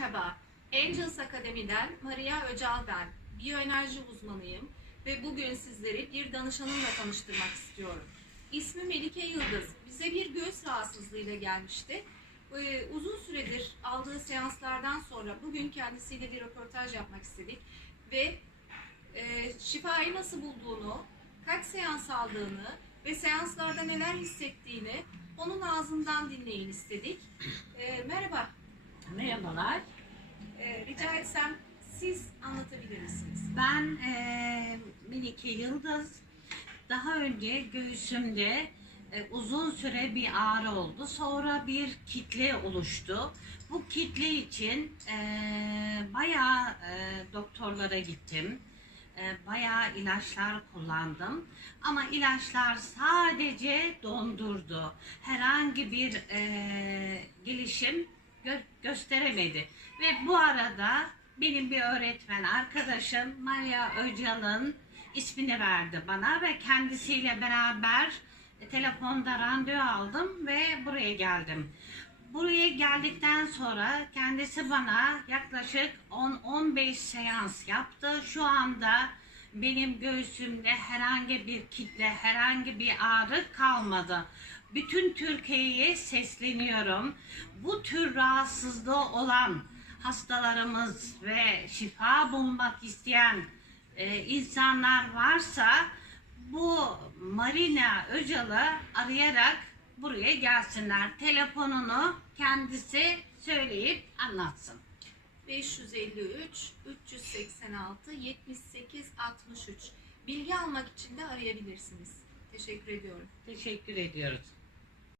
Merhaba, Angels Akademi'den Maria Öcal ben. Biyoenerji uzmanıyım ve bugün sizleri bir danışanımla tanıştırmak istiyorum. İsmi Melike Yıldız. Bize bir göğüs rahatsızlığıyla gelmişti. Ee, uzun süredir aldığı seanslardan sonra bugün kendisiyle bir röportaj yapmak istedik ve e, şifayı nasıl bulduğunu, kaç seans aldığını ve seanslarda neler hissettiğini onun ağzından dinleyin istedik. Merhaba, Merhabalar. ee, rica etsem siz anlatabilir misiniz? Ben eee Melike Yıldız. Daha önce göğsümde e, uzun süre bir ağrı oldu. Sonra bir kitle oluştu. Bu kitle için eee bayağı e, doktorlara gittim. E, bayağı ilaçlar kullandım. Ama ilaçlar sadece dondurdu. Herhangi bir e, gelişim gö- gösteremedi. Ve bu arada benim bir öğretmen arkadaşım Maria Öcal'ın ismini verdi bana ve kendisiyle beraber telefonda randevu aldım ve buraya geldim. Buraya geldikten sonra kendisi bana yaklaşık 10-15 seans yaptı. Şu anda benim göğsümde herhangi bir kitle, herhangi bir ağrı kalmadı. Bütün Türkiye'ye sesleniyorum. Bu tür rahatsızlığı olan hastalarımız ve şifa bulmak isteyen e, insanlar varsa bu Marina Öcal'ı arayarak buraya gelsinler. Telefonunu kendisi söyleyip anlatsın. 553 386 78 63 Bilgi almak için de arayabilirsiniz. Teşekkür ediyorum. Teşekkür ediyoruz.